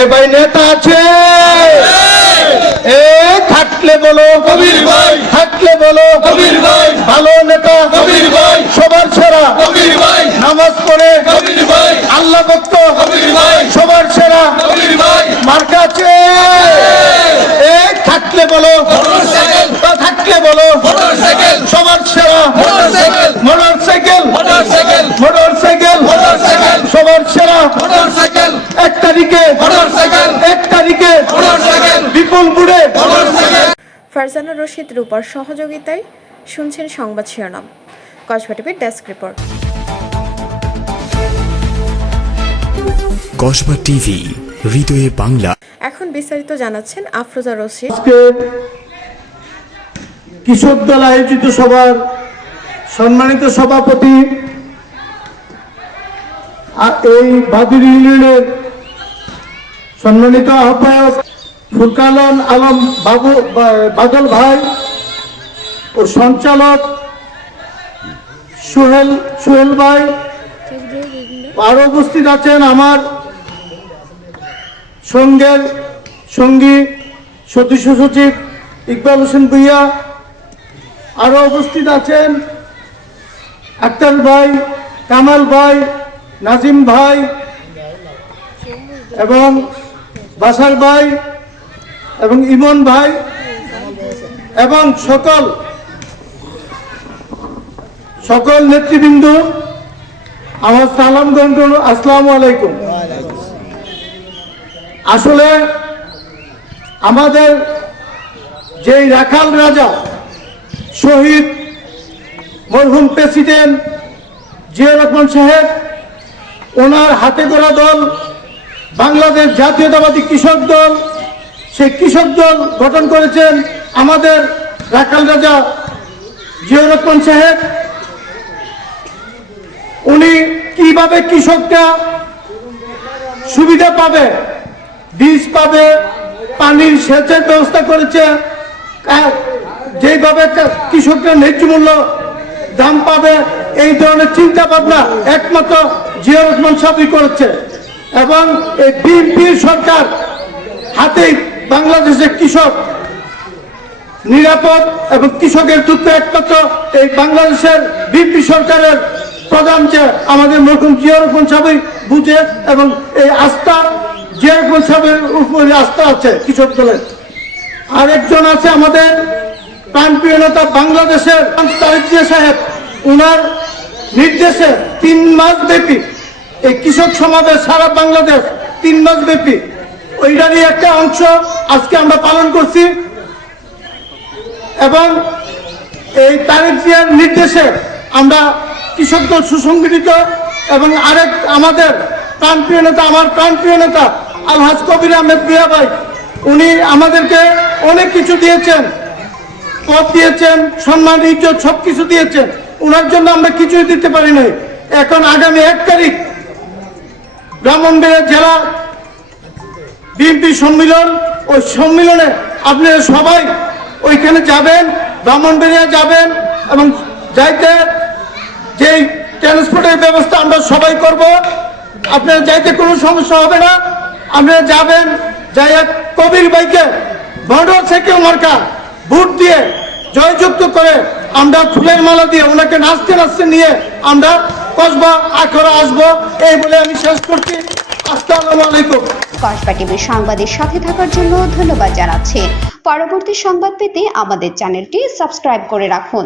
এ ভাই নেতা আছে। এ থাকলে বলো। কবির ভাই। থাকলে বলো। কবির ভাই। ভালো নেতা। কবির ভাই। সবার সেরা। কবির ভাই। নামাজ পড়ে। কবির ভাই। আল্লাহ ভক্ত কবির ভাই সবার সেরা কবির ভাই মার্কা আছে এ থাকলে বলো মোটরসাইকেল তা থাকলে বলো মোটরসাইকেল সবার সেরা motorcycle motor cycle motorcycle motor cycle motorcycle সবার সেরা মোটরসাইকেল এক তারিখে মোটরসাইকেল এক তারিখে মোটরসাইকেল বিপুলপুরে মোটরসাইকেল ফারজানা রশিদ রূপার সহযোগিতায় শুনছেন সংবাদ শিরোনাম। কসবা টিভির ডেস্ক রিপোর্ট। কসবা টিভি হৃদয়ে বাংলা। এখন বিস্তারিত জানাচ্ছেন আফরোজা রশিদ। দল আয়োজিত সভার সম্মানিত সভাপতি এই বাদুর ইউনিয়নের সম্মানিত আহ্বায়ক ফুরকানন আলম বাবু বাদল ভাই ও সঞ্চালক সোহেল সোহেল ভাই। আরও উপস্থিত আছেন আমার সঙ্গের সঙ্গী, সদস্য সচিব ইকবাল হোসেন ভুইয়া। আরও উপস্থিত আছেন আক্তার ভাই, কামাল ভাই, নাজিম ভাই এবং বাসার ভাই এবং ইমন ভাই এবং সকল সকল নেতৃবৃন্দ, আমার সালাম গ্রহণ করুন। আসসালামু আলাইকুম। আসলে আমাদের যেই রাখাল রাজা, শহীদ মরহুম প্রেসিডেন্ট জিয়া রহমান সাহেব, ওনার হাতে করা দল বাংলাদেশ জাতীয়তাবাদী কৃষক দল সেই কৃষক দল গঠন করেছেন আমাদের রাখাল রাজা জিয়া রহমান সাহেব। উনি কীভাবে কৃষকরা সুবিধা পাবে, বীজ পাবে, পানির সেচের ব্যবস্থা করেছে কা- কৃষকরা ন্যায্য মূল্য দাম পাবে, এই ধরনের চিন্তা ভাবনা একমাত্র জিয়া রহমান সাহেবই করেছে। এবং এই বিএনপির সরকার হাতেই বাংলাদেশের কৃষক নিরাপদ এবং কৃষকের যুদ্ধ একমাত্র এই বাংলাদেশের বিএনপি সরকারের প্রধান যে আমাদের মরহুম জিয়া রহমান সাহেবই বুঝে এবং এই আস্থা জিয়া রহমান সাহেবের উপরে আস্থা আছে কৃষক দলের। আরেকজন আছে আমাদের প্রাণপ্রিয় নেতা বাংলাদেশের তারিক সাহেব। ওনার নির্দেশে তিন মাস ব্যাপী এই কৃষক সমাবেশ সারা বাংলাদেশ তিন মাস ব্যাপী ওইটারই একটা অংশ আজকে আমরা পালন করছি। এবং এই তারেক জিয়ার নির্দেশে আমরা কৃষক সুসংগঠিত এবং আরেক আমাদের প্রাণপ্রিয় নেতা, আমার প্রাণপ্রিয় নেতা আলহাজ কবির আহমেদ প্রিয়া ভাই, উনি আমাদেরকে অনেক কিছু দিয়েছেন। পদ দিয়েছেন, সম্মান, ইজ্জত সব কিছু দিয়েছেন। ওনার জন্য আমরা কিছুই দিতে পারি নাই। এখন আগামী এক তারিখ, ব্রাহ্মণবাড়িয়া জেলা বিএনপি সম্মিলন, ওই সম্মিলনে আপনারা সবাই ওইখানে যাবেন ব্রাহ্মণবাড়িয়া যাবেন এবং যাইতে যেই ট্রান্সপোর্টের ব্যবস্থা আমরা সবাই করব, আপনারা যাইতে কোনো সমস্যা হবে না। আপনারা যাবেন যাই এক কবির বাইকে বর্ডার থেকে মার্কা ভোট দিয়ে জয়যুক্ত করে আমরা ফুলের মালা দিয়ে ওনাকে নাচতে নাচতে নিয়ে আমরা কসবা আখড়া আসব। এই বলে আমি শেষ করছি। আসসালামু আলাইকুম। কসবা টিভির সংবাদের সাথে থাকার জন্য ধন্যবাদ জানাচ্ছি। পরবর্তী সংবাদ পেতে আমাদের চ্যানেলটি সাবস্ক্রাইব করে রাখুন।